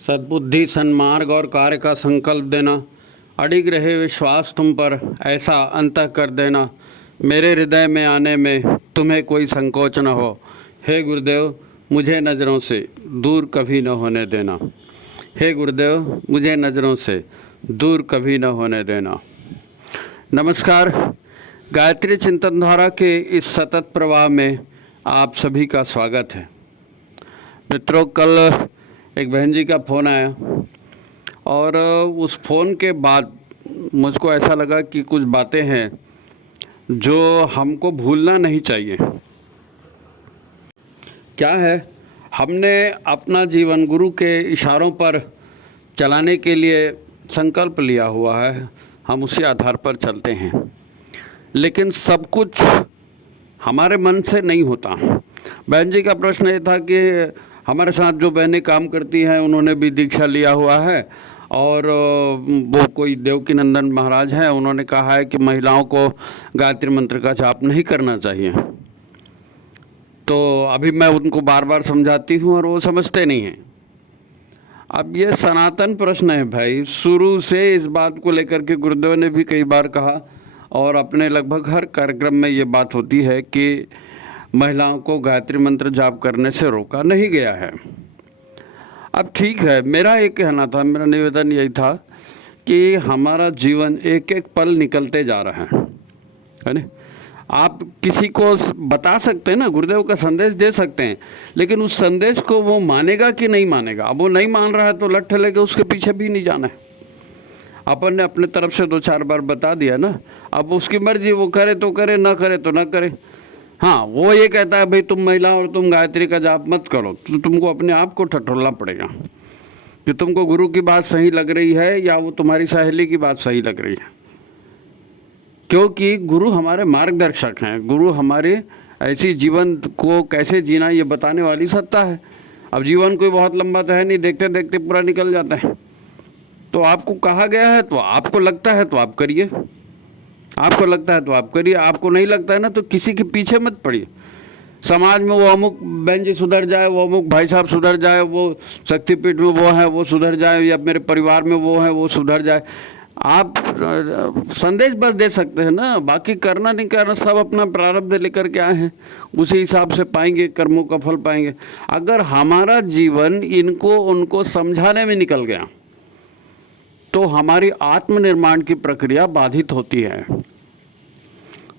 सद्बुद्धि, सन्मार्ग और कार्य का संकल्प देना, अडिग रहे विश्वास तुम पर, ऐसा अंतः कर देना, मेरे हृदय में आने में तुम्हें कोई संकोच न हो। हे गुरुदेव, मुझे नज़रों से दूर कभी न होने देना। हे गुरुदेव, मुझे नज़रों से दूर कभी न होने देना। नमस्कार, गायत्री चिंतन धारा के इस सतत प्रवाह में आप सभी का स्वागत है। मित्रों, कल एक बहन जी का फ़ोन आया और उस फ़ोन के बाद मुझको ऐसा लगा कि कुछ बातें हैं जो हमको भूलना नहीं चाहिए। क्या है, हमने अपना जीवन गुरु के इशारों पर चलाने के लिए संकल्प लिया हुआ है, हम उसी आधार पर चलते हैं, लेकिन सब कुछ हमारे मन से नहीं होता। बहन जी का प्रश्न ये था कि हमारे साथ जो बहनें काम करती हैं उन्होंने भी दीक्षा लिया हुआ है और वो कोई देवकी नंदन महाराज हैं, उन्होंने कहा है कि महिलाओं को गायत्री मंत्र का जाप नहीं करना चाहिए। तो अभी मैं उनको बार बार समझाती हूँ और वो समझते नहीं हैं। अब ये सनातन प्रश्न है भाई, शुरू से इस बात को लेकर के गुरुदेव ने भी कई बार कहा और अपने लगभग हर कार्यक्रम में ये बात होती है कि महिलाओं को गायत्री मंत्र जाप करने से रोका नहीं गया है। अब ठीक है, मेरा एक कहना था, मेरा निवेदन यही था कि हमारा जीवन एक एक पल निकलते जा रहा है ना। आप किसी को बता सकते हैं ना, गुरुदेव का संदेश दे सकते हैं, लेकिन उस संदेश को वो मानेगा कि नहीं मानेगा। अब वो नहीं मान रहा है तो लट्ठे लेके उसके पीछे भी नहीं जाना है। अपन ने अपने तरफ से 2-4 बार बता दिया ना, अब उसकी मर्जी, वो करे तो करे, ना करे तो ना करे। हाँ, वो ये कहता है भाई तुम महिला और तुम गायत्री का जाप मत करो, तो तुमको अपने आप को ठठोलना पड़ेगा कि तुमको गुरु की बात सही लग रही है या वो तुम्हारी सहेली की बात सही लग रही है। क्योंकि गुरु हमारे मार्गदर्शक हैं, गुरु हमारे ऐसी जीवन को कैसे जीना ये बताने वाली सत्ता है। अब जीवन कोई बहुत लंबा तो है नहीं, देखते देखते पूरा निकल जाता है। तो आपको कहा गया है तो आपको लगता है तो आप करिए, आपको लगता है तो आप करिए, आपको नहीं लगता है ना तो किसी के पीछे मत पड़िए। समाज में वो अमुक बहन जी सुधर जाए, वो अमुक भाई साहब सुधर जाए, वो शक्तिपीठ में वो है वो सुधर जाए, या मेरे परिवार में वो है वो सुधर जाए। आप संदेश बस दे सकते हैं ना, बाकी करना नहीं करना सब अपना प्रारब्ध लेकर के आए हैं, उसी हिसाब से पाएंगे, कर्मों का फल पाएंगे। अगर हमारा जीवन इनको उनको समझाने में निकल गया तो हमारी आत्मनिर्माण की प्रक्रिया बाधित होती है।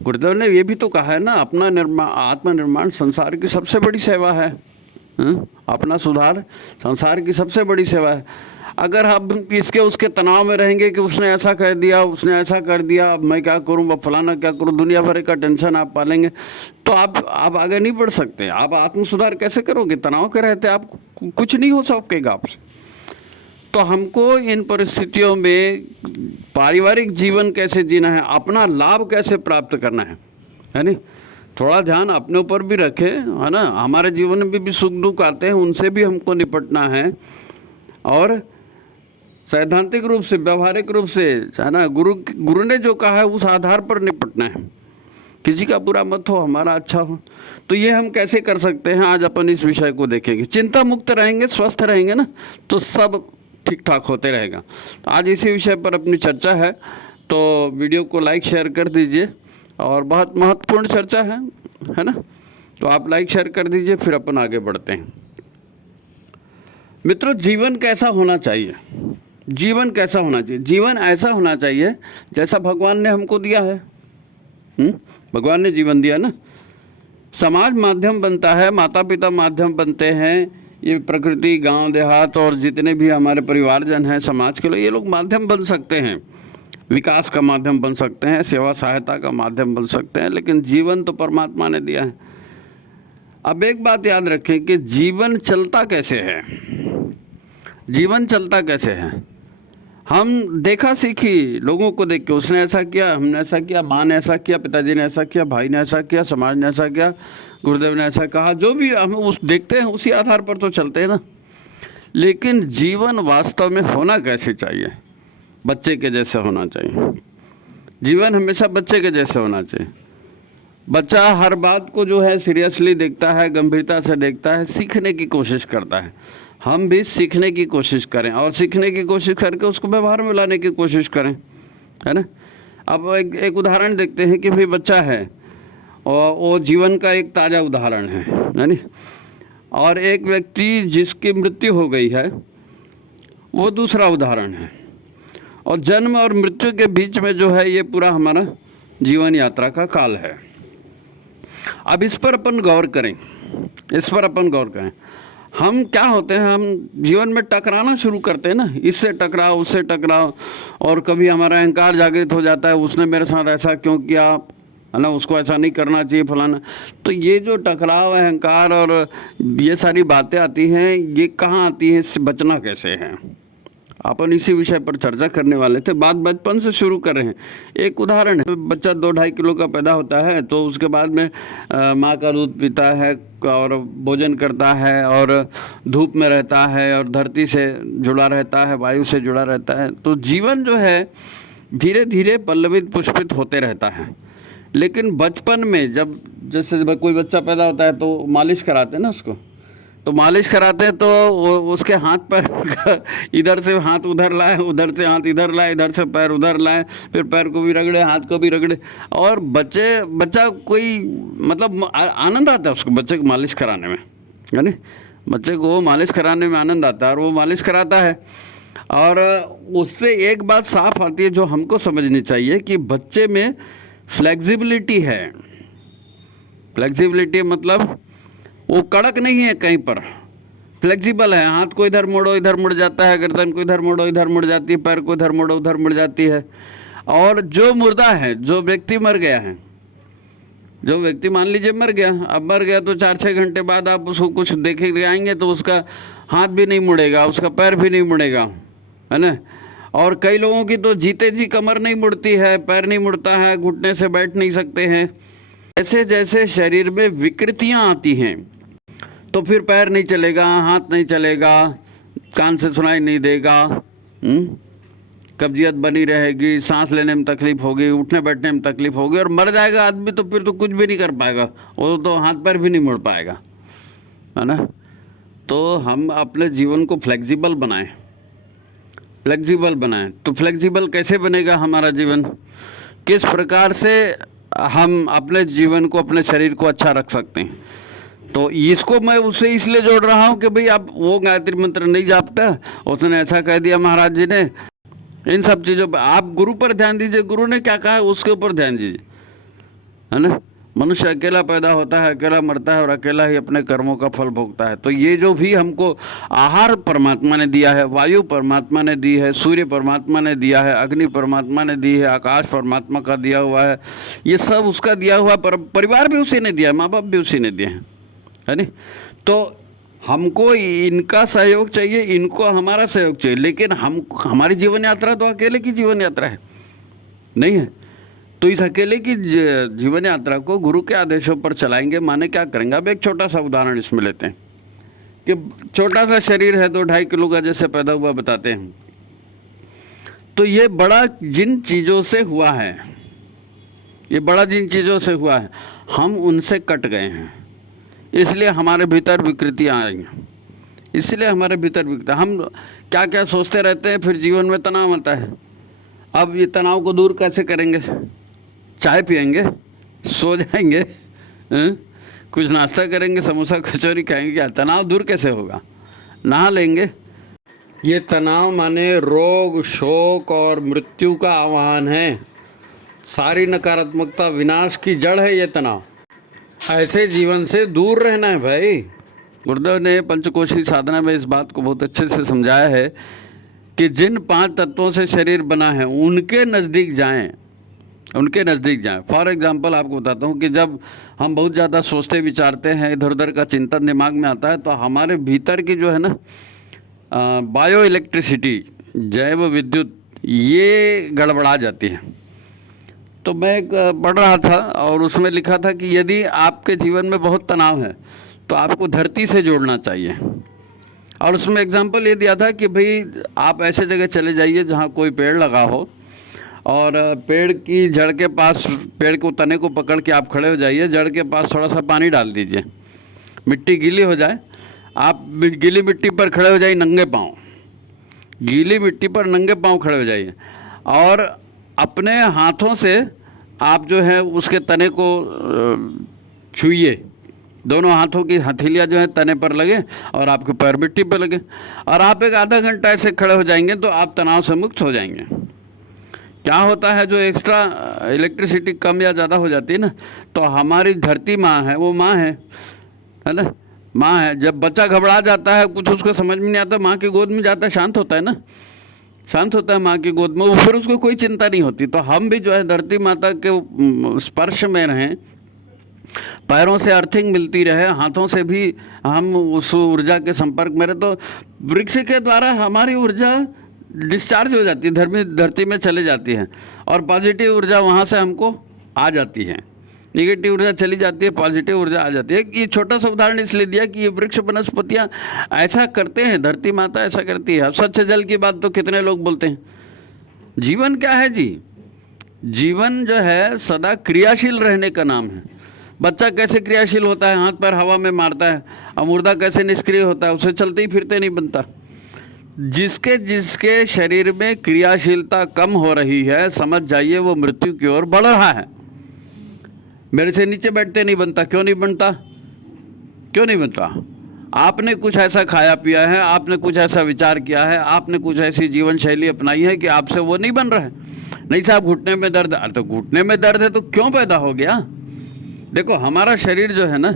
गुरुदेव ने ये भी तो कहा है ना, अपना आत्मनिर्माण संसार की सबसे बड़ी सेवा है। अपना सुधार संसार की सबसे बड़ी सेवा है। अगर हम इसके उसके तनाव में रहेंगे कि उसने ऐसा कह दिया, उसने ऐसा कर दिया, अब मैं क्या करूं, अब फलाना क्या करूं, दुनिया भर का टेंशन आप पालेंगे तो आप आगे नहीं बढ़ सकते। आप आत्म सुधार कैसे करोगे? तनाव के रहते आप कुछ नहीं हो सकेगा आपसे। तो हमको इन परिस्थितियों में पारिवारिक जीवन कैसे जीना है, अपना लाभ कैसे प्राप्त करना है नहीं, थोड़ा ध्यान अपने ऊपर भी रखें, है ना। हमारे जीवन में भी सुख दुख आते हैं, उनसे भी हमको निपटना है और सैद्धांतिक रूप से, व्यवहारिक रूप से, है ना, गुरु ने जो कहा है उस आधार पर निपटना है। किसी का बुरा मत हो, हमारा अच्छा हो। तो ये हम कैसे कर सकते हैं, आज अपन इस विषय को देखेंगे। चिंता मुक्त रहेंगे, स्वस्थ रहेंगे ना, तो सब ठीक ठाक होते रहेगा। तो आज इसी विषय पर अपनी चर्चा है, तो वीडियो को लाइक शेयर कर दीजिए और बहुत महत्वपूर्ण चर्चा है ना, तो आप लाइक शेयर कर दीजिए, फिर अपन आगे बढ़ते हैं। मित्रों, जीवन कैसा होना चाहिए? जीवन कैसा होना चाहिए? जीवन ऐसा होना चाहिए जैसा भगवान ने हमको दिया है। भगवान ने जीवन दिया ना, समाज माध्यम बनता है, माता पिता माध्यम बनते हैं, ये प्रकृति, गांव देहात और जितने भी हमारे परिवारजन हैं समाज के लोग, ये लोग माध्यम बन सकते हैं, विकास का माध्यम बन सकते हैं, सेवा सहायता का माध्यम बन सकते हैं, लेकिन जीवन तो परमात्मा ने दिया है। अब एक बात याद रखें कि जीवन चलता कैसे है, जीवन चलता कैसे है। हम देखा सीखी लोगों को देख के, उसने ऐसा किया, हमने ऐसा किया, माँ ने ऐसा किया, पिताजी ने ऐसा किया, भाई ने ऐसा किया, समाज ने ऐसा किया, गुरुदेव ने ऐसा कहा, जो भी हम उस देखते हैं उसी आधार पर तो चलते हैं ना। लेकिन जीवन वास्तव में होना कैसे चाहिए? बच्चे के जैसे होना चाहिए। जीवन हमेशा बच्चे के जैसे होना चाहिए। बच्चा हर बात को जो है सीरियसली देखता है, गंभीरता से देखता है, सीखने की कोशिश करता है। हम भी सीखने की कोशिश करें और सीखने की कोशिश करके उसको व्यवहार में लाने की कोशिश करें, है ना। अब एक उदाहरण देखते हैं कि भाई बच्चा है और वो जीवन का एक ताज़ा उदाहरण है नहीं, और एक व्यक्ति जिसकी मृत्यु हो गई है वो दूसरा उदाहरण है। और जन्म और मृत्यु के बीच में जो है ये पूरा हमारा जीवन यात्रा का काल है। अब इस पर अपन गौर करें, इस पर अपन गौर करें। हम क्या होते हैं, हम जीवन में टकराना शुरू करते हैं ना, इससे टकराओ उससे टकराओ, और कभी हमारा अहंकार जागृत हो जाता है, उसने मेरे साथ ऐसा क्यों किया, है ना, उसको ऐसा नहीं करना चाहिए फलाना। तो ये जो टकराव अहंकार और ये सारी बातें आती हैं, ये कहाँ आती हैं, इससे बचना कैसे है, अपन इसी विषय पर चर्चा करने वाले थे। बात बचपन से शुरू कर रहे हैं। एक उदाहरण है, बच्चा 2-2.5 किलो का पैदा होता है तो उसके बाद में माँ का दूध पीता है और भोजन करता है और धूप में रहता है और धरती से जुड़ा रहता है, वायु से जुड़ा रहता है। तो जीवन जो है धीरे धीरे पल्लवित पुष्पित होते रहता है। लेकिन बचपन में जब जैसे कोई बच्चा पैदा होता है तो मालिश कराते हैं ना उसको, तो मालिश कराते हैं तो उसके हाथ पर इधर से हाथ उधर लाए, उधर से हाथ इधर लाए, इधर से पैर उधर लाए, फिर पैर को भी रगड़े, हाथ को भी रगड़े, और बच्चा कोई मतलब आनंद आता है उसको, बच्चे को मालिश कराने में, यानी बच्चे को मालिश कराने में आनंद आता है और वो मालिश कराता है। और उससे एक बात साफ आती है जो हमको समझनी चाहिए कि बच्चे में फ्लेक्सिबिलिटी है। फ्लेक्सिबिलिटी मतलब वो कड़क नहीं है, कहीं पर फ्लेक्सिबल है। हाथ को इधर मोड़ो इधर मुड़ जाता है, गर्दन को इधर मोड़ो इधर मुड़ जाती है, पैर को इधर मोड़ो उधर मुड़ जाती है। और जो मुर्दा है, जो व्यक्ति मर गया है, जो व्यक्ति मान लीजिए मर गया, अब मर गया तो 4-6 घंटे बाद आप उसको कुछ देखे आएंगे तो उसका हाथ भी नहीं मुड़ेगा, उसका पैर भी नहीं मुड़ेगा, है ना। और कई लोगों की तो जीते जी कमर नहीं मुड़ती है, पैर नहीं मुड़ता है, घुटने से बैठ नहीं सकते हैं। ऐसे जैसे शरीर में विकृतियाँ आती हैं तो फिर पैर नहीं चलेगा, हाथ नहीं चलेगा, कान से सुनाई नहीं देगा, कब्जियत बनी रहेगी, सांस लेने में तकलीफ होगी, उठने बैठने में तकलीफ होगी, और मर जाएगा आदमी तो फिर तो कुछ भी नहीं कर पाएगा, वो तो हाथ पैर भी नहीं मुड़ पाएगा, है ना। तो हम अपने जीवन को फ्लेक्सिबल बनाएं, फ्लेक्सिबल बनाएं। तो फ्लेक्सिबल कैसे बनेगा हमारा जीवन, किस प्रकार से हम अपने जीवन को, अपने शरीर को अच्छा रख सकते हैं। तो इसको मैं उससे इसलिए जोड़ रहा हूँ कि भाई आप वो गायत्री मंत्र नहीं जापता, उसने ऐसा कह दिया महाराज जी ने, इन सब चीज़ों पर आप गुरु पर ध्यान दीजिए, गुरु ने क्या कहा है उसके ऊपर ध्यान दीजिए, है ना। मनुष्य अकेला पैदा होता है, अकेला मरता है और अकेला ही अपने कर्मों का फल भोगता है। तो ये जो भी हमको आहार परमात्मा ने दिया है, वायु परमात्मा ने दी है, सूर्य परमात्मा ने दिया है, अग्नि परमात्मा ने दी है, आकाश परमात्मा का दिया हुआ है, ये सब उसका दिया हुआ, परिवार भी उसी ने दिया है, माँ बाप भी उसी ने दिए हैं, है नी। तो हमको इनका सहयोग चाहिए, इनको हमारा सहयोग चाहिए। लेकिन हमारी जीवन यात्रा तो अकेले की जीवन यात्रा है नहीं है। तो इस अकेले की जीवन यात्रा को गुरु के आदेशों पर चलाएंगे, माने क्या करेंगे। अब एक छोटा सा उदाहरण इसमें लेते हैं कि छोटा सा शरीर है, 2-2.5 किलो का जैसे पैदा हुआ बताते हैं। तो ये बड़ा जिन चीज़ों से हुआ है, ये बड़ा जिन चीज़ों से हुआ है, हम उनसे कट गए हैं, इसलिए हमारे भीतर विकृतियाँ आई हैं, इसलिए हमारे भीतर विकृति। हम क्या क्या सोचते रहते हैं, फिर जीवन में तनाव आता है। अब ये तनाव को दूर कैसे करेंगे, चाय पिएंगे, सो जाएंगे, कुछ नाश्ता करेंगे, समोसा कचौरी खाएंगे, क्या तनाव दूर कैसे होगा, नहा लेंगे। ये तनाव माने रोग, शोक और मृत्यु का आह्वान है, सारी नकारात्मकता विनाश की जड़ है ये तनाव। ऐसे जीवन से दूर रहना है भाई। गुरुदेव ने पंचकोशी साधना में इस बात को बहुत अच्छे से समझाया है कि जिन 5 तत्वों से शरीर बना है उनके नज़दीक जाएं, उनके नज़दीक जाएं। फॉर एग्जांपल आपको बताता हूँ कि जब हम बहुत ज़्यादा सोचते विचारते हैं, इधर उधर का चिंतन दिमाग में आता है, तो हमारे भीतर की जो है ना बायो इलेक्ट्रिसिटी, जैव विद्युत, ये गड़बड़ा जाती है। तो मैं एक पढ़ रहा था और उसमें लिखा था कि यदि आपके जीवन में बहुत तनाव है तो आपको धरती से जोड़ना चाहिए। और उसमें एग्जांपल ये दिया था कि भाई आप ऐसे जगह चले जाइए जहाँ कोई पेड़ लगा हो, और पेड़ की जड़ के पास, पेड़ को तने को पकड़ के आप खड़े हो जाइए, जड़ के पास थोड़ा सा पानी डाल दीजिए, मिट्टी गीली हो जाए, आप गीली मिट्टी पर खड़े हो जाइए नंगे पाँव, गीली मिट्टी पर नंगे पाँव खड़े हो जाइए और अपने हाथों से आप जो है उसके तने को छूइए, दोनों हाथों की हथेलियाँ जो है तने पर लगे और आपके पैर मिट्टी पर लगे, और आप एक आधा घंटा ऐसे खड़े हो जाएंगे तो आप तनाव से मुक्त हो जाएंगे। क्या होता है, जो एक्स्ट्रा इलेक्ट्रिसिटी कम या ज़्यादा हो जाती है ना, तो हमारी धरती माँ है, वो माँ है ना, माँ है। जब बच्चा घबरा जाता है, कुछ उसको समझ में नहीं आता, माँ की गोद में जाता है, शांत होता है ना, शांत होता है माँ की गोद में, वो फिर उसको कोई चिंता नहीं होती। तो हम भी जो है धरती माता के स्पर्श में रहें, पैरों से अर्थिंग मिलती रहे, हाथों से भी हम उस ऊर्जा के संपर्क में रहे, तो वृक्ष के द्वारा हमारी ऊर्जा डिस्चार्ज हो जाती है, धरती में चले जाती है और पॉजिटिव ऊर्जा वहाँ से हमको आ जाती है, नेगेटिव ऊर्जा चली जाती है, पॉजिटिव ऊर्जा आ जाती है। ये छोटा सा उदाहरण इसलिए दिया कि ये वृक्ष वनस्पतियाँ ऐसा करते हैं, धरती माता ऐसा करती है। स्वच्छ जल की बात तो कितने लोग बोलते हैं। जीवन क्या है जी? जीवन जो है सदा क्रियाशील रहने का नाम है। बच्चा कैसे क्रियाशील होता है? हाथ पैर हवा में मारता है। और मुर्दा कैसे निष्क्रिय होता है? उसे चलते ही फिरते नहीं बनता। जिसके जिसके शरीर में क्रियाशीलता कम हो रही है, समझ जाइए वो मृत्यु की ओर बढ़ रहा है। मेरे से नीचे बैठते नहीं बनता। क्यों नहीं बनता? क्यों नहीं बनता? आपने कुछ ऐसा खाया पिया है, आपने कुछ ऐसा विचार किया है, आपने कुछ ऐसी जीवन शैली अपनाई है कि आपसे वो नहीं बन रहा है। नहीं साहब, घुटने में दर्द, अरे तो घुटने में दर्द है तो क्यों पैदा हो गया? देखो, हमारा शरीर जो है ना,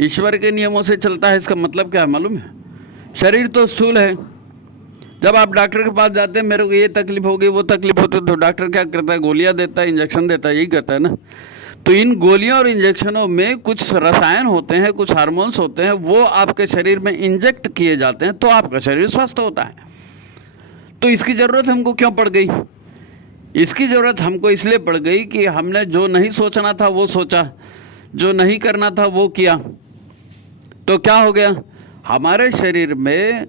ईश्वर के नियमों से चलता है। इसका मतलब क्या है मालूम है? शरीर तो स्थूल है। जब आप डॉक्टर के पास जाते हैं, मेरे को ये तकलीफ हो गई, वो तकलीफ होती है, तो डॉक्टर क्या करता है? गोलियां देता है, इंजेक्शन देता है, यही करता है ना। तो इन गोलियों और इंजेक्शनों में कुछ रसायन होते हैं, कुछ हार्मोन्स होते हैं, वो आपके शरीर में इंजेक्ट किए जाते हैं तो आपका शरीर स्वस्थ होता है। तो इसकी ज़रूरत हमको क्यों पड़ गई? इसकी ज़रूरत हमको इसलिए पड़ गई कि हमने जो नहीं सोचना था वो सोचा, जो नहीं करना था वो किया। तो क्या हो गया? हमारे शरीर में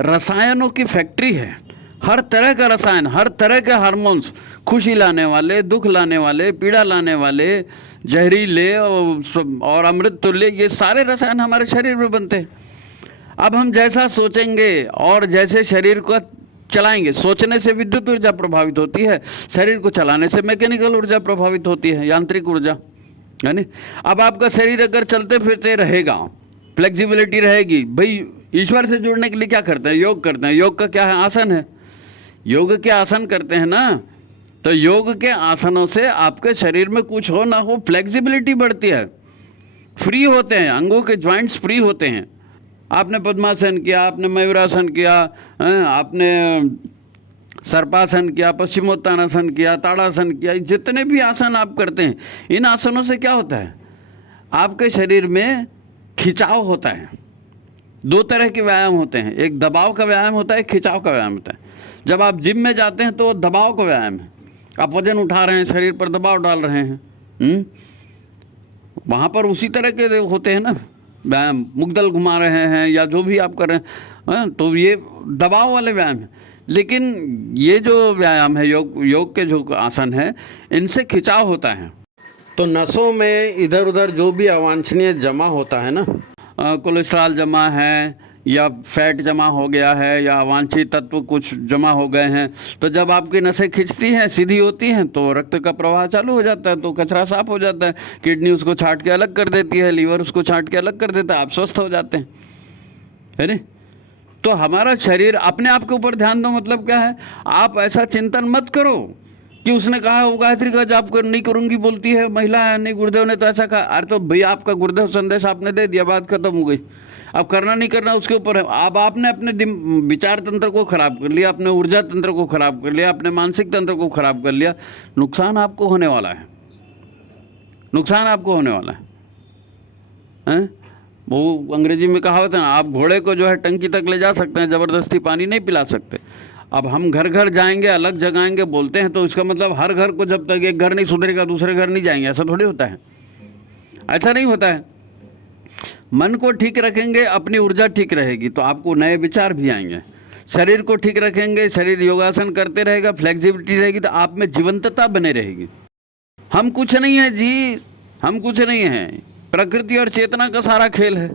रसायनों की फैक्ट्री है। हर तरह का रसायन, हर तरह के हार्मोन्स, खुशी लाने वाले, दुख लाने वाले, पीड़ा लाने वाले, जहरीले और अमृत तुल्य, ये सारे रसायन हमारे शरीर में बनते हैं। अब हम जैसा सोचेंगे और जैसे शरीर को चलाएंगे, सोचने से विद्युत ऊर्जा प्रभावित होती है, शरीर को चलाने से मैकेनिकल ऊर्जा प्रभावित होती है, यांत्रिक ऊर्जा, है नहीं? अब आपका शरीर अगर चलते फिरते रहेगा, फ्लेक्सिबिलिटी रहेगी। भाई, ईश्वर से जुड़ने के लिए क्या करते हैं? योग करते हैं। योग का क्या है? आसन है। योग के आसन करते हैं ना, तो योग के आसनों से आपके शरीर में कुछ हो ना हो, फ्लेक्सिबिलिटी बढ़ती है, फ्री होते हैं, अंगों के जॉइंट्स फ्री होते हैं। आपने पद्मासन किया, आपने मयूरासन किया, आपने सर्पासन किया, पश्चिमोत्तानासन किया, ताड़ासन किया, जितने भी आसन आप करते हैं, इन आसनों से क्या होता है? आपके शरीर में खिंचाव होता है। दो तरह के व्यायाम होते हैं, एक दबाव का व्यायाम होता है, खिंचाव का व्यायाम होता है। जब आप जिम में जाते हैं तो दबाव का व्यायाम है, आप वजन उठा रहे हैं, शरीर पर दबाव डाल रहे हैं, वहाँ पर उसी तरह के होते हैं ना व्यायाम, मुग्दल घुमा रहे हैं या जो भी आप कर रहे हैं, तो ये दबाव वाले व्यायाम है। लेकिन ये जो व्यायाम है, योग के जो आसन है, इनसे खिंचाव होता है। तो नसों में इधर उधर जो भी अवांछनीय जमा होता है ना, कोलेस्ट्रॉल जमा है या फैट जमा हो गया है या अवांछित तत्व कुछ जमा हो गए हैं, तो जब आपकी नसें खिंचती हैं, सीधी होती हैं, तो रक्त का प्रवाह चालू हो जाता है, तो कचरा साफ हो जाता है। किडनी उसको छांट के अलग कर देती है, लीवर उसको छांट के अलग कर देता है, आप स्वस्थ हो जाते हैं, है नहीं? तो हमारा शरीर, अपने आप के ऊपर ध्यान दो। मतलब क्या है? आप ऐसा चिंतन मत करो कि उसने कहा वो गायत्री का जाप कर नहीं करूँगी बोलती है महिला है, नहीं गुरुदेव ने तो ऐसा कहा। अरे तो भैया, आपका गुरुदेव संदेश आपने दे दिया, बात खत्म हो गई। अब करना नहीं करना उसके ऊपर है। अब आपने अपने विचार तंत्र को खराब कर लिया, अपने ऊर्जा तंत्र को खराब कर लिया, अपने मानसिक तंत्र को खराब कर लिया। नुकसान आपको होने वाला है, नुकसान आपको होने वाला है। वो अंग्रेजी में कहावत है ना, आप घोड़े को जो है टंकी तक ले जा सकते हैं, ज़बरदस्ती पानी नहीं पिला सकते। अब हम घर घर जाएंगे, अलग जगाएंगे बोलते हैं, तो इसका मतलब हर घर को जब तक एक घर नहीं सुधरेगा दूसरे घर नहीं जाएंगे, ऐसा थोड़ी होता है, ऐसा नहीं होता है। मन को ठीक रखेंगे, अपनी ऊर्जा ठीक रहेगी, तो आपको नए विचार भी आएंगे। शरीर को ठीक रखेंगे, शरीर योगासन करते रहेगा, फ्लेक्सिबिलिटी रहेगी, तो आप में जीवंतता बने रहेगी। हम कुछ नहीं है जी, हम कुछ नहीं है, प्रकृति और चेतना का सारा खेल है।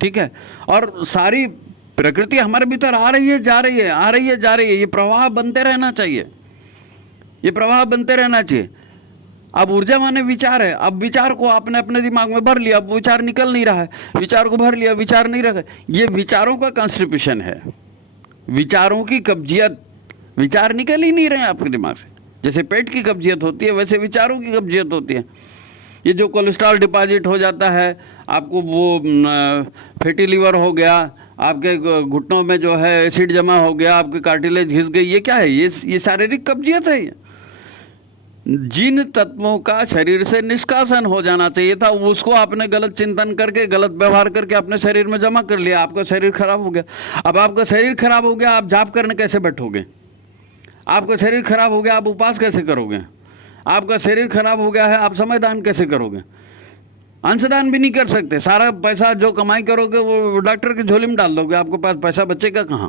ठीक है। और सारी प्रकृति हमारे भीतर आ रही है, जा रही है, आ रही है, जा रही है, ये प्रवाह बनते रहना चाहिए, ये प्रवाह बनते रहना चाहिए। अब ऊर्जा माने विचार है, अब विचार को आपने अपने दिमाग में भर लिया, अब विचार निकल नहीं रहा है, विचार को भर लिया, विचार नहीं रहा, ये विचारों का कॉन्स्टिपेशन है, विचारों की कब्जियत। विचार निकल ही नहीं रहे हैं आपके दिमाग से। जैसे पेट की कब्जियत होती है वैसे विचारों की कब्जियत होती है। ये जो कोलेस्ट्रॉल डिपॉजिट हो जाता है, आपको वो फैटी लीवर हो गया, आपके घुटनों में जो है एसिड जमा हो गया, आपकी कार्टिलेज घिस गई, ये क्या है? ये शारीरिक कब्जियत है। ये जिन तत्वों का शरीर से निष्कासन हो जाना चाहिए था, उसको आपने गलत चिंतन करके, गलत व्यवहार करके अपने शरीर में जमा कर लिया, आपका शरीर खराब हो गया। अब आपका शरीर खराब हो गया, आप जाप करने कैसे बैठोगे? आपका शरीर खराब हो गया, आप उपवास कैसे करोगे? आपका शरीर खराब हो गया है, आप समय दान कैसे करोगे? अंशदान भी नहीं कर सकते। सारा पैसा जो कमाई करोगे वो डॉक्टर की झोली में डाल दोगे, आपके पास पैसा बचेगा कहाँ?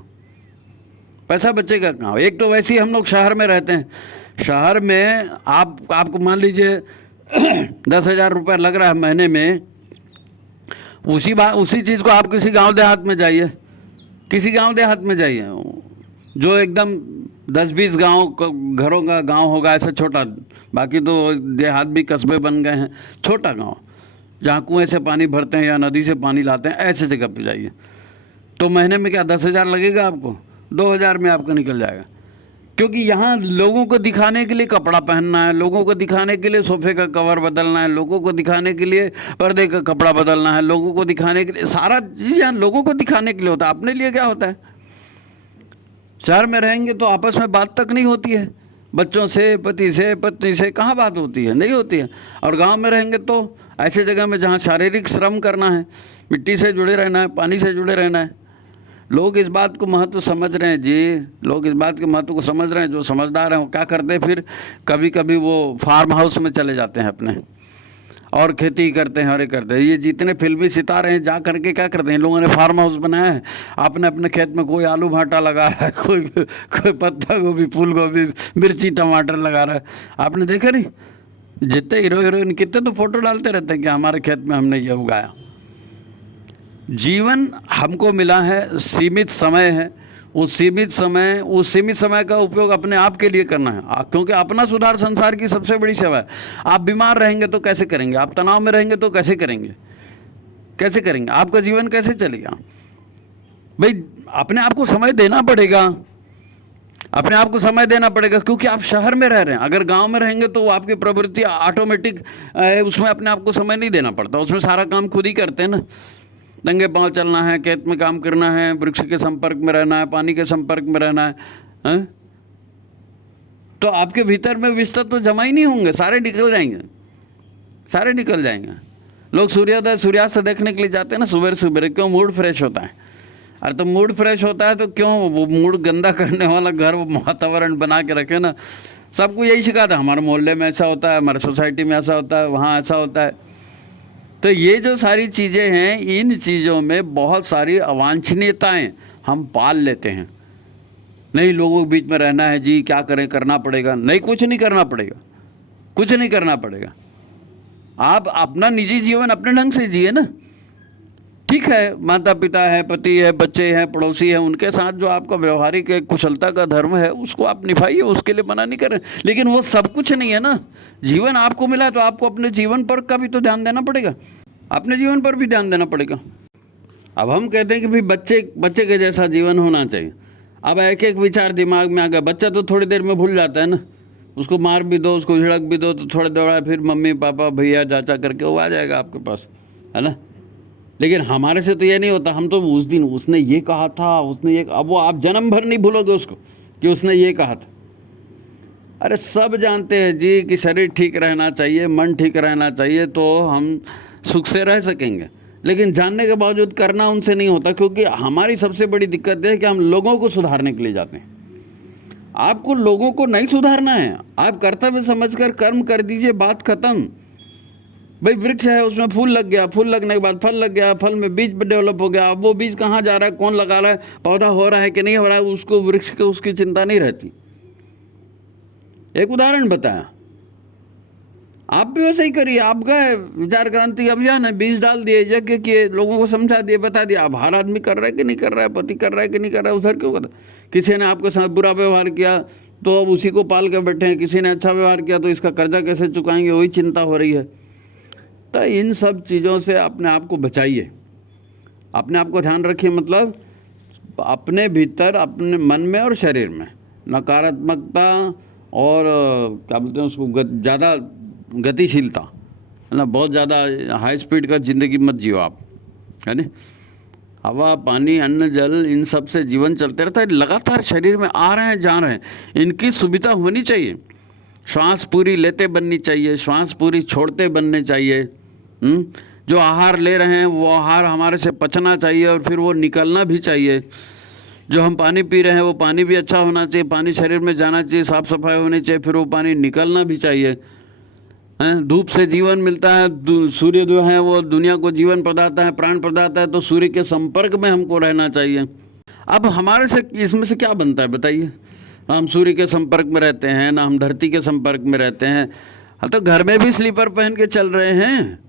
पैसा बचेगा कहाँ? एक तो वैसे ही हम लोग शहर में रहते हैं, शहर में आपको मान लीजिए 10,000 रुपये लग रहा है महीने में, उसी चीज़ को आप किसी गांव देहात में जाइए, किसी गांव देहात में जाइए जो एकदम 10-20 घरों का गांव होगा, ऐसा छोटा, बाकी तो देहात भी कस्बे बन गए हैं, छोटा गांव जहाँ कुएं से पानी भरते हैं या नदी से पानी लाते हैं, ऐसे जगह पे जाइए, तो महीने में क्या 10,000 लगेगा आपको? 2,000 में आपको निकल जाएगा। क्योंकि यहाँ लोगों को दिखाने के लिए कपड़ा पहनना है, लोगों को दिखाने के लिए सोफे का कवर बदलना है, लोगों को दिखाने के लिए पर्दे का कपड़ा बदलना है, लोगों को दिखाने के लिए सारा चीज़ यहाँ लोगों को दिखाने के लिए होता है, अपने लिए क्या होता है? शहर में रहेंगे तो आपस में बात तक नहीं होती है, बच्चों से, पति से, पत्नी से कहाँ बात होती है? नहीं होती है। और गांव में रहेंगे तो ऐसे जगह में जहाँ शारीरिक श्रम करना है, मिट्टी से जुड़े रहना है, पानी से जुड़े रहना है। लोग इस बात को महत्व समझ रहे हैं जी, लोग इस बात के महत्व को समझ रहे हैं। जो समझदार हैं वो क्या करते हैं, फिर कभी कभी वो फार्म हाउस में चले जाते हैं अपने, और खेती करते हैं और ये करते हैं। ये जितने फिल्मी सितारे हैं जा करके क्या करते हैं, लोगों ने फार्म हाउस बनाया है, आपने अपने खेत में कोई आलू भाटा लगा रहा है, कोई पत्ता गोभी, फूल गोभी, मिर्ची, टमाटर लगा रहा है। आपने देखा नहीं? जितने हीरो हीरोइन कितने तो फोटो डालते रहते हैं कि हमारे खेत में हमने ये उगाया। जीवन हमको मिला है, सीमित समय है, उस सीमित समय का उपयोग अपने आप के लिए करना है, क्योंकि अपना सुधार संसार की सबसे बड़ी सेवा है। आप बीमार रहेंगे तो कैसे करेंगे? आप तनाव में रहेंगे तो कैसे करेंगे? कैसे करेंगे? आपका जीवन कैसे चलेगा? भाई अपने आप को समय देना पड़ेगा, अपने आप को समय देना पड़ेगा, क्योंकि आप शहर में रह रहे हैं। अगर गांव में रहेंगे तो आपकी प्रवृत्ति ऑटोमेटिक, उसमें अपने आप को समय नहीं देना पड़ता, उसमें सारा काम खुद ही करते हैं ना। नंगे पाँव चलना है, खेत में काम करना है, वृक्ष के संपर्क में रहना है, पानी के संपर्क में रहना है, तो आपके भीतर में विष तो जमा ही नहीं होंगे, सारे निकल जाएंगे, सारे निकल जाएंगे। लोग सूर्योदय सूर्यास्त देखने के लिए जाते हैं ना सुबह सुबह, क्यों? मूड फ्रेश होता है। अरे तो मूड फ्रेश होता है तो क्यों वो मूड गंदा करने वाला घर वातावरण बना के रखे ना। सबको यही सिखाता है, हमारे मोहल्ले में ऐसा होता है, हमारे सोसाइटी में ऐसा होता है, वहाँ ऐसा होता है। तो ये जो सारी चीज़ें हैं, इन चीज़ों में बहुत सारी अवांछनीयताएं हम पाल लेते हैं। नहीं, लोगों के बीच में रहना है जी, क्या करें, करना पड़ेगा। नहीं, कुछ नहीं करना पड़ेगा, कुछ नहीं करना पड़ेगा। आप अपना निजी जीवन अपने ढंग से जिए ना। ठीक है, माता पिता है, पति है, बच्चे हैं, पड़ोसी हैं, उनके साथ जो आपका व्यवहारिक कुशलता का धर्म है उसको आप निभाइए, उसके लिए मना नहीं कर रहे, लेकिन वो सब कुछ नहीं है ना। जीवन आपको मिला है तो आपको अपने जीवन पर का भी तो ध्यान देना पड़ेगा, अपने जीवन पर भी ध्यान देना पड़ेगा। अब हम कहते हैं कि भाई बच्चे के जैसा जीवन होना चाहिए। अब एक एक विचार दिमाग में आ गया, बच्चा तो थोड़ी देर में भूल जाता है ना, उसको मार भी दो, उसको झिड़क भी दो तो थोड़ा दौड़ा, फिर मम्मी पापा भैया चाचा करके वो आ जाएगा आपके पास, है ना। लेकिन हमारे से तो ये नहीं होता, हम तो उस दिन उसने ये कहा था, उसने ये, अब वो आप जन्म भर नहीं भूलोगे उसको कि उसने ये कहा था। अरे सब जानते हैं जी कि शरीर ठीक रहना चाहिए, मन ठीक रहना चाहिए, तो हम सुख से रह सकेंगे, लेकिन जानने के बावजूद करना उनसे नहीं होता, क्योंकि हमारी सबसे बड़ी दिक्कत है कि हम लोगों को सुधारने के लिए जाते हैं। आपको लोगों को नहीं सुधारना है, आप कर्तव्य समझकर कर्म कर दीजिए, बात खत्म। भाई वृक्ष है, उसमें फूल लग गया, फूल लगने के बाद फल लग गया, फल में बीज डेवलप हो गया, अब वो बीज कहाँ जा रहा है, कौन लगा रहा है, पौधा हो रहा है कि नहीं हो रहा है, उसको वृक्ष को उसकी चिंता नहीं रहती। एक उदाहरण बताया, आप भी वैसे ही करिए। आप गए विचार क्रांति अभियान है, बीज डाल दिए, यज्ञ किए, लोगों को समझा दिए, बता दिया। अब हर आदमी कर रहा है कि नहीं कर रहा है, पति कर रहा है कि नहीं कर रहा है, उधर क्यों कर रहा है? किसी ने आपके साथ बुरा व्यवहार किया तो अब उसी को पाल के बैठे हैं, किसी ने अच्छा व्यवहार किया तो इसका कर्जा कैसे चुकाएंगे, वही चिंता हो रही है। तो इन सब चीज़ों से अपने आप को बचाइए, अपने आप को ध्यान रखिए। मतलब अपने भीतर, अपने मन में और शरीर में नकारात्मकता और क्या बोलते हैं उसको, ज़्यादा गतिशीलता, है ना, बहुत ज़्यादा हाई स्पीड का ज़िंदगी मत जियो आप, है ना। हवा, पानी, अन्न, जल, इन सब से जीवन चलते रहता है, लगातार शरीर में आ रहे हैं जा रहे हैं, इनकी सुविधा होनी चाहिए। श्वास पूरी लेते बननी चाहिए, श्वास पूरी छोड़ते बनने चाहिए। जो आहार ले रहे हैं वो आहार हमारे से पचना चाहिए और फिर वो निकलना भी चाहिए। जो हम पानी पी रहे हैं वो पानी भी अच्छा होना चाहिए, पानी शरीर में जाना चाहिए, साफ़ सफाई होनी चाहिए, फिर वो पानी निकलना भी चाहिए। धूप से जीवन मिलता है, सूर्य जो है वो दुनिया को जीवन प्रदाता है, प्राण प्रदाता है, तो सूर्य के संपर्क में हमको रहना चाहिए। अब हमारे से इसमें से क्या बनता है बताइए? हम सूर्य के संपर्क में रहते हैं ना, हम धरती के संपर्क में रहते हैं। तो घर में भी स्लीपर पहन के चल रहे हैं।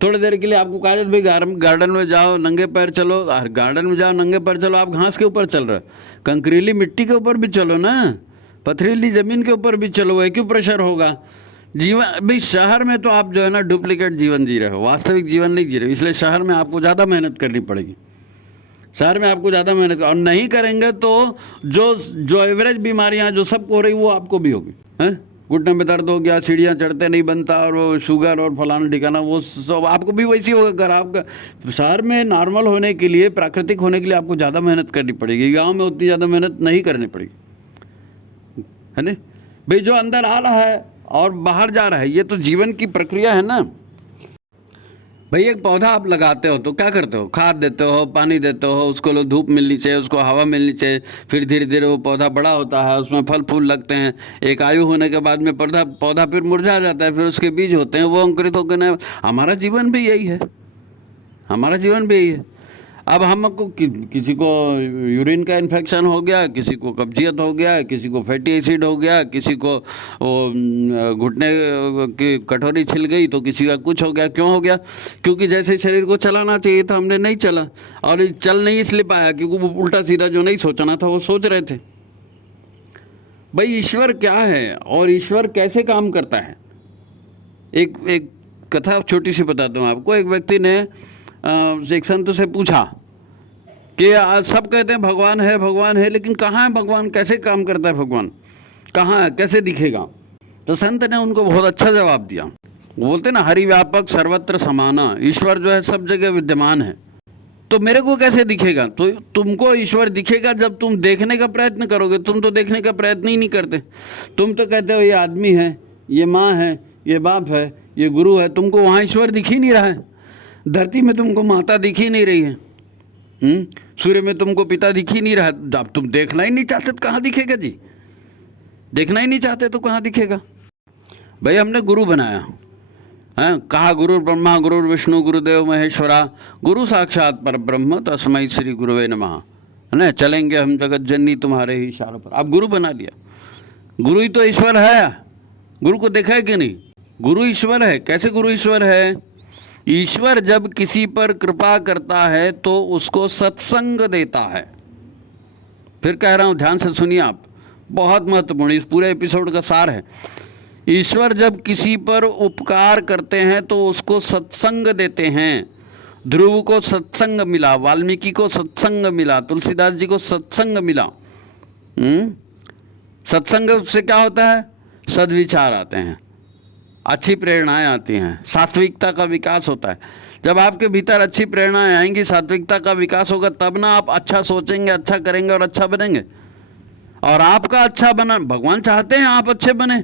थोड़ी देर के लिए आपको कहा जाए भाई गार्डन में जाओ नंगे पैर चलो, गार्डन में जाओ नंगे पैर चलो, आप घास के ऊपर चल रहे, कंकरीली मिट्टी के ऊपर भी चलो ना, पथरीली ज़मीन के ऊपर भी चलो, वही क्यों प्रेशर होगा? जीवन भाई शहर में तो आप जो है ना डुप्लीकेट जीवन जी रहे हो, वास्तविक जीवन नहीं जी रहे हो, इसलिए शहर में आपको ज़्यादा मेहनत करनी पड़ेगी। शहर में आपको ज़्यादा मेहनत, और नहीं करेंगे तो जो एवरेज बीमारियां जो सबको हो रही वो आपको भी होगी। हैं, घुटने में दर्द हो गया, सीढ़ियाँ चढ़ते नहीं बनता, और वो शुगर और फलाना ठिकाना, वो सब आपको भी वैसी होगा। अगर आपका शहर में नॉर्मल होने के लिए, प्राकृतिक होने के लिए आपको ज़्यादा मेहनत करनी पड़ेगी, गाँव में उतनी ज़्यादा मेहनत नहीं करनी पड़ेगी, है ना भाई। जो अंदर आ रहा है और बाहर जा रहा है, ये तो जीवन की प्रक्रिया है ना भाई। एक पौधा आप लगाते हो तो क्या करते हो? खाद देते हो, पानी देते हो, उसको धूप मिलनी चाहिए, उसको हवा मिलनी चाहिए, फिर धीरे धीरे वो पौधा बड़ा होता है, उसमें फल फूल लगते हैं। एक आयु होने के बाद में पौधा फिर मुरझा जाता है, फिर उसके बीज होते हैं, वो अंकुरित होकर नए। हमारा जीवन भी यही है, हमारा जीवन भी यही है। अब हमको किसी को यूरिन का इन्फेक्शन हो गया, किसी को कब्जियत हो गया, किसी को फैटी एसिड हो गया, किसी को घुटने की कटोरी छिल गई, तो किसी का कुछ हो गया। क्यों हो गया? क्योंकि जैसे शरीर को चलाना चाहिए था हमने नहीं चला, और चल नहीं इसलिए पाया क्योंकि वो उल्टा सीधा जो नहीं सोचना था वो सोच रहे थे। भाई ईश्वर क्या है और ईश्वर कैसे काम करता है? एक कथा छोटी सी बताता हूँ आपको। एक व्यक्ति ने एक संत से पूछा कि आज सब कहते हैं भगवान है, लेकिन कहाँ है भगवान? कैसे काम करता है भगवान? कहाँ है? कैसे दिखेगा? तो संत ने उनको बहुत अच्छा जवाब दिया। वो बोलते ना, हरि व्यापक सर्वत्र समाना, ईश्वर जो है सब जगह विद्यमान है। तो मेरे को कैसे दिखेगा? तो तुमको ईश्वर दिखेगा जब तुम देखने का प्रयत्न करोगे। तुम तो देखने का प्रयत्न ही नहीं करते। तुम तो कहते हो ये आदमी है, ये माँ है, ये बाप है, ये गुरु है। तुमको वहाँ ईश्वर दिख ही नहीं रहा है। धरती में तुमको माता दिख ही नहीं रही है, सूर्य में तुमको पिता दिख ही नहीं रहा। अब तुम देखना ही नहीं चाहते तो कहाँ दिखेगा जी? देखना ही नहीं चाहते तो कहाँ दिखेगा? भाई हमने गुरु बनाया है, कहा गुरु ब्रह्मा गुरु विष्णु गुरुदेव महेश्वरा, गुरु साक्षात पर ब्रह्म तस्मै श्री गुरुवे नमः, है ना। चलेंगे हम जगत जननी तुम्हारे ही इशारों पर। आप गुरु बना लिया। गुरु ही तो ईश्वर है। गुरु को देखा है कि नहीं? गुरु ईश्वर है। कैसे गुरु ईश्वर है? ईश्वर जब किसी पर कृपा करता है तो उसको सत्संग देता है। फिर कह रहा हूं, ध्यान से सुनिए आप, बहुत महत्वपूर्ण, इस पूरे एपिसोड का सार है। ईश्वर जब किसी पर उपकार करते हैं तो उसको सत्संग देते हैं। ध्रुव को सत्संग मिला, वाल्मीकि को सत्संग मिला, तुलसीदास जी को सत्संग मिला। सत्संग से क्या होता है? सद्विचार आते हैं, अच्छी प्रेरणाएं आती हैं, सात्विकता का विकास होता है। जब आपके भीतर अच्छी प्रेरणाएं आएंगी, सात्विकता का विकास होगा, तब ना आप अच्छा सोचेंगे, अच्छा करेंगे और अच्छा बनेंगे। और आपका अच्छा बना, भगवान चाहते हैं आप अच्छे बने,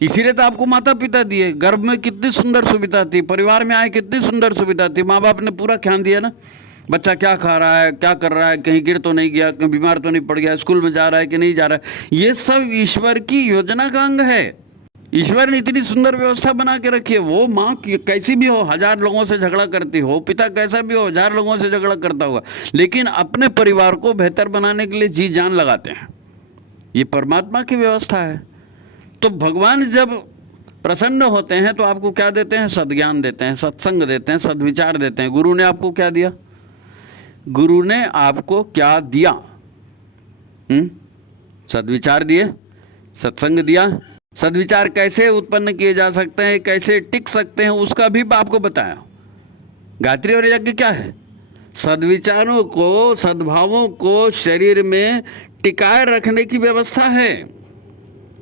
इसीलिए तो आपको माता पिता दिए। गर्भ में कितनी सुंदर सुविधा थी, परिवार में आए कितनी सुंदर सुविधा थी, माँ बाप ने पूरा ध्यान दिया ना। बच्चा क्या खा रहा है, क्या कर रहा है, कहीं गिर तो नहीं गया, कहीं बीमार तो नहीं पड़ गया, स्कूल में जा रहा है कि नहीं जा रहा है। ये सब ईश्वर की योजना का अंग है। ईश्वर ने इतनी सुंदर व्यवस्था बना के रखी है। वो माँ कैसी भी हो, 1000 लोगों से झगड़ा करती हो, पिता कैसा भी हो, 1000 लोगों से झगड़ा करता होगा, लेकिन अपने परिवार को बेहतर बनाने के लिए जी जान लगाते हैं। ये परमात्मा की व्यवस्था है। तो भगवान जब प्रसन्न होते हैं तो आपको क्या देते हैं? सद्ज्ञान देते हैं, सत्संग देते हैं, सद्विचार देते हैं। गुरु ने आपको क्या दिया? गुरु ने आपको क्या दिया? सद्विचार दिए, सत्संग दिया। सद्विचार कैसे उत्पन्न किए जा सकते हैं, कैसे टिक सकते हैं, उसका भी आपको बताया। गायत्री और यज्ञ क्या है? सद्विचारों को, सद्भावों को शरीर में टिकाए रखने की व्यवस्था है।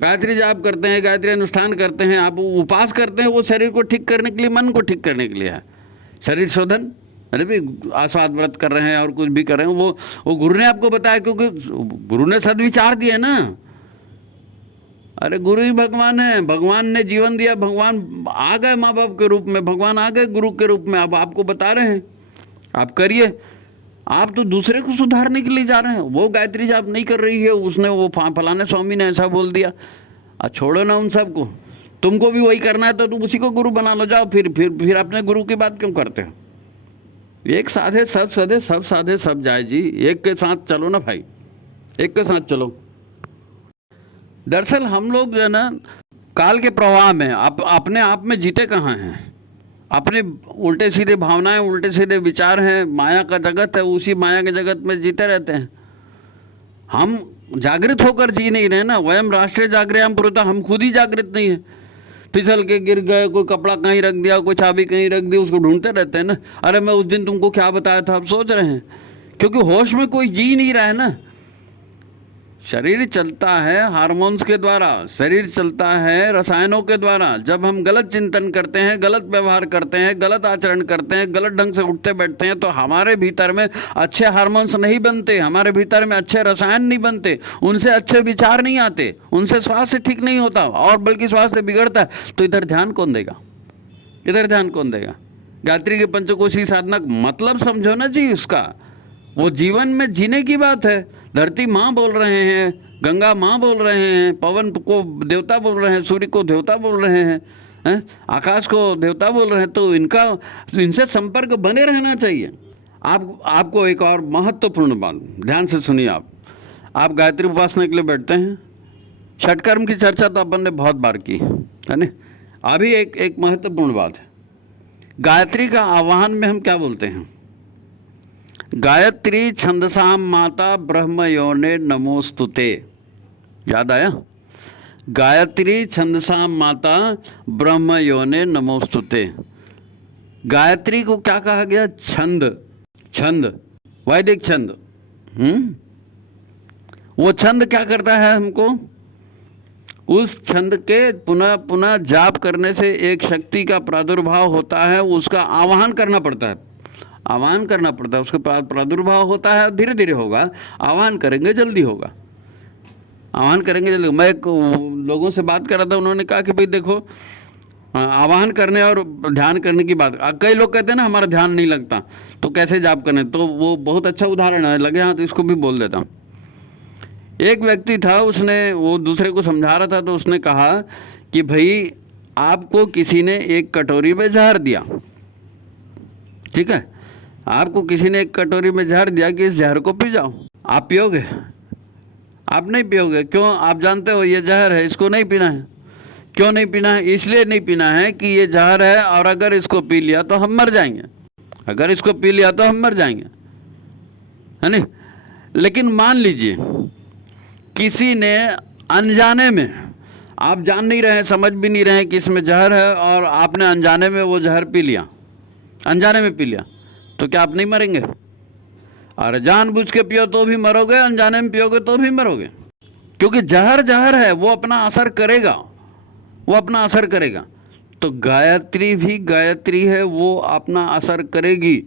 गायत्री जाप करते हैं, गायत्री अनुष्ठान करते हैं, आप उपास करते हैं, वो शरीर को ठीक करने के लिए, मन को ठीक करने के लिए है। शरीर शोधन, अरे भी आस्वाद व्रत कर रहे हैं और कुछ भी कर रहे हैं, वो गुरु ने आपको बताया, क्योंकि गुरु ने सद्विचार दिए ना। अरे गुरु ही भगवान है, भगवान ने जीवन दिया, भगवान आ गए माँ बाप के रूप में, भगवान आ गए गुरु के रूप में। अब आपको बता रहे हैं, आप करिए। आप तो दूसरे को सुधारने के लिए जा रहे हैं। वो गायत्री जाप नहीं कर रही है, उसने वो फलाने स्वामी ने ऐसा बोल दिया। छोड़ो ना उन सबको, तुमको भी वही करना है तो तुम उसी को गुरु बना लो, जाओ। फिर अपने गुरु की बात क्यों करते हो? एक साधे सब सधे, सब साधे सब जाए जी। एक के साथ चलो ना भाई, एक के साथ चलो। दरअसल हम लोग जो है ना काल के प्रवाह में अपने आप में जीते कहाँ हैं? अपने उल्टे सीधे भावनाएं, उल्टे सीधे विचार हैं, माया का जगत है, उसी माया के जगत में जीते रहते हैं। हम जागृत होकर जी नहीं रहे ना। वयम राष्ट्रीय जागृयाम पुरुषः, हम खुद ही जागृत नहीं है। फिसल के गिर गए, कोई कपड़ा कहीं रख दिया, कोई चाबी कहीं रख दी, उसको ढूंढते रहते हैं ना। अरे मैं उस दिन तुमको क्या बताया था, आप सोच रहे हैं, क्योंकि होश में कोई जी नहीं रहा है ना। शरीर चलता है हार्मोन्स के द्वारा, शरीर चलता है रसायनों के द्वारा। जब हम गलत चिंतन करते हैं, गलत व्यवहार करते हैं, गलत आचरण करते हैं, गलत ढंग से उठते बैठते हैं, तो हमारे भीतर में अच्छे हार्मोन्स नहीं बनते, हमारे भीतर में अच्छे रसायन नहीं बनते, उनसे अच्छे विचार नहीं आते, उनसे स्वास्थ्य ठीक नहीं होता, और बल्कि स्वास्थ्य बिगड़ता है। तो इधर ध्यान कौन देगा? इधर ध्यान कौन देगा? गायत्री के पंचकोशी साधना मतलब समझो ना जी उसका। वो जीवन में जीने की बात है। धरती माँ बोल रहे हैं, गंगा माँ बोल रहे हैं, पवन को देवता बोल रहे हैं, सूर्य को देवता बोल रहे हैं, आकाश को देवता बोल रहे हैं। तो इनसे संपर्क बने रहना चाहिए। आपको एक और महत्वपूर्ण बात ध्यान से सुनिए। आप गायत्री उपासना के लिए बैठते हैं, षटकर्म की चर्चा तो अपन ने बहुत बार की है ना। अभी एक महत्वपूर्ण बात है, गायत्री का आवाहन में हम क्या बोलते हैं? गायत्री छंदसाम माता ब्रह्म योने नमोस्तुते। याद आया? गायत्री छंदसाम माता ब्रह्म योने नमोस्तुते। गायत्री को क्या कहा गया? छंद, छंद, वैदिक छंद। वो छंद क्या करता है हमको? उस छंद के पुनः पुनः जाप करने से एक शक्ति का प्रादुर्भाव होता है, उसका आवाहन करना पड़ता है, आह्वान करना पड़ता है, उसके प्रादुर्भाव होता है, धीरे धीरे होगा। आह्वान करेंगे जल्दी होगा, आह्वान करेंगे जल्दी। मैं एक लोगों से बात कर रहा था, उन्होंने कहा कि भाई देखो, आह्वान करने और ध्यान करने की बात, कई लोग कहते हैं ना हमारा ध्यान नहीं लगता तो कैसे जाप करने, तो वो बहुत अच्छा उदाहरण है, लगे हाँ तो इसको भी बोल देता हूँ। एक व्यक्ति था, उसने वो दूसरे को समझा रहा था, तो उसने कहा कि भाई आपको किसी ने एक कटोरी में जहर दिया, ठीक है, आपको किसी ने एक कटोरी में जहर दिया कि इस जहर को पी जाओ। आप पियोगे? आप नहीं पियोगे। क्यों? आप जानते हो ये जहर है, इसको नहीं पीना है। क्यों नहीं पीना है? इसलिए नहीं पीना है कि ये जहर है और अगर इसको पी लिया तो हम मर जाएंगे, अगर इसको पी लिया तो हम मर जाएंगे, है नहीं। लेकिन मान लीजिए किसी ने अनजाने में, आप जान नहीं रहे, समझ भी नहीं रहे कि इसमें जहर है, और आपने अनजाने में वो जहर पी लिया, अनजाने में पी लिया, तो क्या आप नहीं मरेंगे? और जानबूझ के पियो तो भी मरोगे, अनजाने में पियोगे तो भी मरोगे, क्योंकि जहर जहर है, वो अपना असर करेगा, वो अपना असर करेगा। तो गायत्री भी गायत्री है, वो अपना असर करेगी।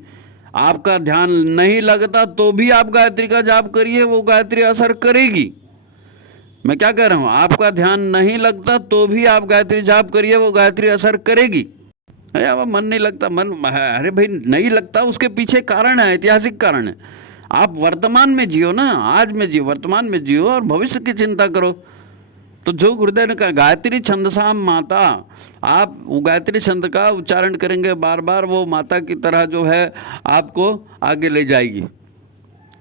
आपका ध्यान नहीं लगता तो भी आप गायत्री का जाप करिए, वो गायत्री असर करेगी। मैं क्या कह रहा हूँ? आपका ध्यान नहीं लगता तो भी आप गायत्री जाप करिए, वो गायत्री असर करेगी। अरे अब मन नहीं लगता, मन, अरे भाई नहीं लगता, उसके पीछे कारण है, ऐतिहासिक कारण है। आप वर्तमान में जियो ना, आज में जियो, वर्तमान में जियो और भविष्य की चिंता करो। तो जो गुरुदेव ने कहा गायत्री छंदसाम माता, आप वो गायत्री छंद का उच्चारण करेंगे बार बार, वो माता की तरह जो है आपको आगे ले जाएगी,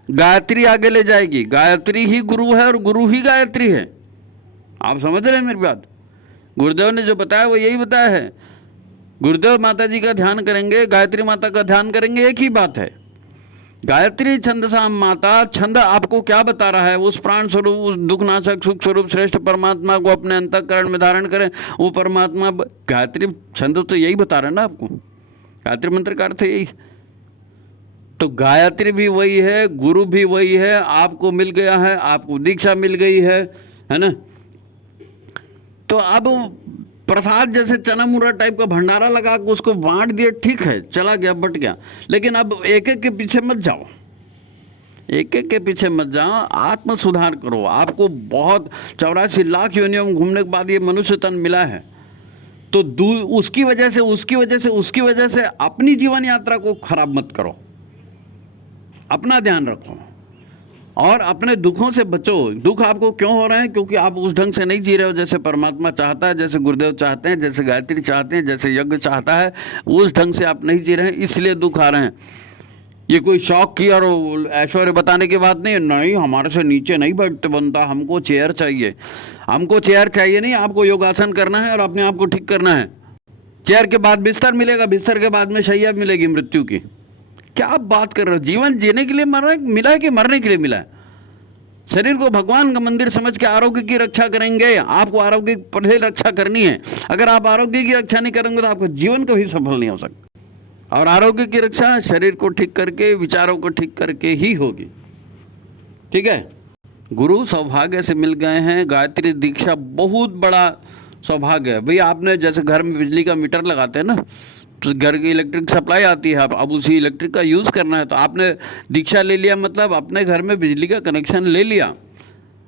गायत्री आगे ले जाएगी। गायत्री ही गुरु है और गुरु ही गायत्री है। आप समझ रहे हैं मेरी बात? गुरुदेव ने जो बताया वो यही बताया है। गुरुदेव माता जी का ध्यान करेंगे, गायत्री माता का ध्यान करेंगे, एक ही बात है। गायत्री छंदसाम माता, छंद आपको क्या बता रहा है? उस प्राण स्वरूप, उस दुखनाशक सुख स्वरूप श्रेष्ठ परमात्मा को अपने अंतःकरण में धारण करें। वो परमात्मा, गायत्री छंद तो यही बता रहे हैं ना आपको, गायत्री मंत्र का अर्थ यही। तो गायत्री भी वही है, गुरु भी वही है, आपको मिल गया है, आपको दीक्षा मिल गई है ना। तो अब प्रसाद जैसे चना मुरा टाइप का भंडारा लगा के उसको बांट दिया, ठीक है, चला गया, बट गया, लेकिन अब एक एक के पीछे मत जाओ, एक एक के पीछे मत जाओ, आत्म सुधार करो। आपको बहुत 84 लाख योनियों में घूमने के बाद ये मनुष्य तन मिला है, तो उसकी वजह से अपनी जीवन यात्रा को खराब मत करो, अपना ध्यान रखो और अपने दुखों से बचो। दुख आपको क्यों हो रहे हैं? क्योंकि आप उस ढंग से नहीं जी रहे हो जैसे परमात्मा चाहता है, जैसे गुरुदेव चाहते हैं, जैसे गायत्री चाहते हैं, जैसे यज्ञ चाहता है, उस ढंग से आप नहीं जी रहे हैं, इसलिए दुख आ रहे हैं। ये कोई शौक की और ऐश्वर्य बताने की बात नहीं है, नहीं हमारे से नीचे नहीं बैठते बनता, हमको चेयर चाहिए। हमको चेयर चाहिए नहीं, आपको योगासन करना है और अपने आप को ठीक करना है। चेयर के बाद बिस्तर मिलेगा, बिस्तर के बाद में शैया मिलेगी मृत्यु की। क्या आप बात कर रहे हो? जीवन जीने के लिए मिला है कि मरने के लिए मिला है? शरीर को भगवान का मंदिर समझ के आरोग्य की रक्षा करेंगे। आपको आरोग्य की पहले रक्षा करनी है। अगर आप आरोग्य की रक्षा नहीं करेंगे तो आपका जीवन कभी सफल नहीं हो सकता। और आरोग्य की रक्षा शरीर को ठीक करके, विचारों को ठीक करके ही होगी। ठीक है, गुरु सौभाग्य से मिल गए हैं। गायत्री दीक्षा बहुत बड़ा सौभाग्य है भाई। आपने जैसे घर में बिजली का मीटर लगाते हैं ना, तो घर की इलेक्ट्रिक सप्लाई आती है, अब उसी इलेक्ट्रिक का यूज़ करना है। तो आपने दीक्षा ले लिया, मतलब अपने घर में बिजली का कनेक्शन ले लिया।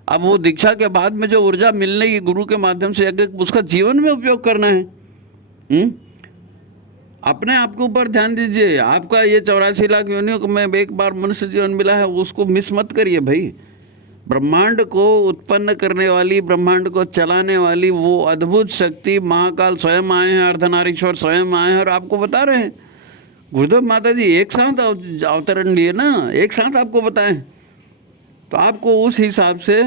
अब वो दीक्षा के बाद में जो ऊर्जा मिलने की गुरु के माध्यम से, अगर उसका जीवन में उपयोग करना है। अपने आप के ऊपर ध्यान दीजिए। आपका ये 84 लाख योनियों में एक बार मनुष्य जीवन मिला है, उसको मिस मत करिए भाई। ब्रह्मांड को उत्पन्न करने वाली, ब्रह्मांड को चलाने वाली वो अद्भुत शक्ति महाकाल स्वयं आए हैं, अर्धनारीश्वर स्वयं आए हैं और आपको बता रहे हैं। गुरुदेव माता जी एक साथ अवतरण लिए ना, एक साथ आपको बताएं, तो आपको उस हिसाब से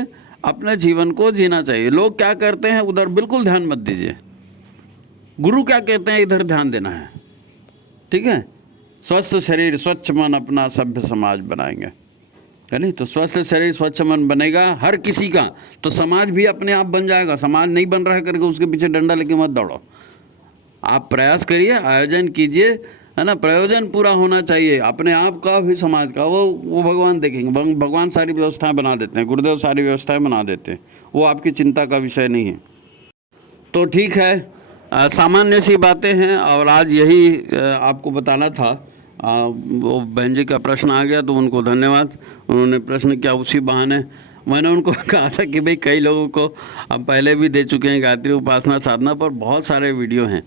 अपने जीवन को जीना चाहिए। लोग क्या करते हैं उधर बिल्कुल ध्यान मत दीजिए, गुरु क्या कहते हैं इधर ध्यान देना है। ठीक है, स्वस्थ शरीर स्वच्छ मन अपना सभ्य समाज बनाएंगे, है नहीं? तो स्वस्थ शरीर स्वच्छ मन बनेगा हर किसी का, तो समाज भी अपने आप बन जाएगा। समाज नहीं बन रहा है करके उसके पीछे डंडा लेके मत दौड़ो। आप प्रयास करिए, आयोजन कीजिए, है ना। प्रयोजन पूरा होना चाहिए, अपने आप का भी समाज का। वो भगवान देखेंगे, भगवान सारी व्यवस्थाएं बना देते हैं, गुरुदेव सारी व्यवस्थाएं बना देते हैं, वो आपकी चिंता का विषय नहीं है। तो ठीक है, सामान्य सी बातें हैं और आज यही आपको बताना था। वो बहन जी का प्रश्न आ गया तो उनको धन्यवाद, उन्होंने प्रश्न किया। उसी बहाने मैंने उनको कहा था कि भाई कई लोगों को हम पहले भी दे चुके हैं गायत्री उपासना साधना पर बहुत सारे वीडियो हैं।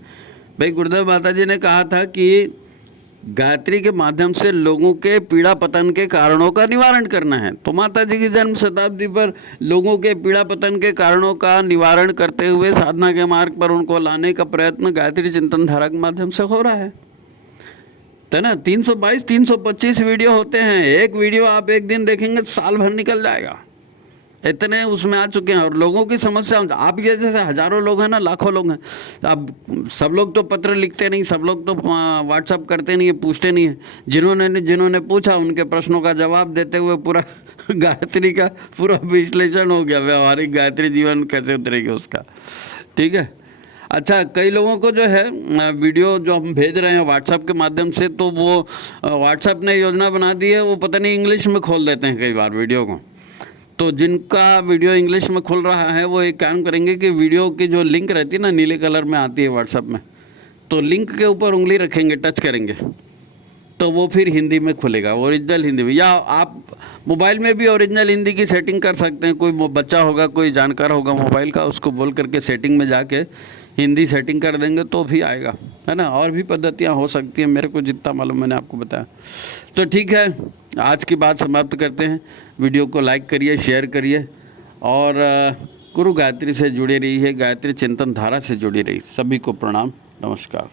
भाई गुरुदेव माता जी ने कहा था कि गायत्री के माध्यम से लोगों के पीड़ा पतन के कारणों का निवारण करना है। तो माता जी की जन्म शताब्दी पर लोगों के पीड़ा पतन के कारणों का निवारण करते हुए साधना के मार्ग पर उनको लाने का प्रयत्न गायत्री चिंतन धारा के माध्यम से हो रहा है ना। 322 325 वीडियो होते हैं, एक वीडियो आप एक दिन देखेंगे साल भर निकल जाएगा, इतने उसमें आ चुके हैं। और लोगों की समस्या, आप ये जैसे हज़ारों लोग हैं ना, लाखों लोग हैं। अब सब लोग तो पत्र लिखते नहीं, सब लोग तो व्हाट्सअप करते नहीं है, पूछते नहीं है। जिन्होंने पूछा उनके प्रश्नों का जवाब देते हुए पूरा गायत्री का पूरा विश्लेषण हो गया, व्यवहारिक गायत्री जीवन कैसे उतरेगी उसका। ठीक है, अच्छा, कई लोगों को जो है वीडियो जो हम भेज रहे हैं व्हाट्सएप के माध्यम से, तो वो व्हाट्सएप ने योजना बना दी है, वो पता नहीं इंग्लिश में खोल देते हैं कई बार वीडियो को। तो जिनका वीडियो इंग्लिश में खुल रहा है वो एक काम करेंगे कि वीडियो की जो लिंक रहती है ना, नीले कलर में आती है व्हाट्सएप में, तो लिंक के ऊपर उंगली रखेंगे, टच करेंगे, तो वो फिर हिंदी में खुलेगा, ओरिजिनल हिंदी में। या आप मोबाइल में भी ओरिजिनल हिंदी की सेटिंग कर सकते हैं। कोई बच्चा होगा, कोई जानकार होगा मोबाइल का, उसको बोल करके सेटिंग में जाके हिंदी सेटिंग कर देंगे तो भी आएगा, है ना। और भी पद्धतियाँ हो सकती हैं, मेरे को जितना मालूम मैंने आपको बताया। तो ठीक है, आज की बात समाप्त करते हैं। वीडियो को लाइक करिए, शेयर करिए और गुरु गायत्री से जुड़े रहिए, गायत्री चिंतन धारा से जुड़ी रही। सभी को प्रणाम, नमस्कार।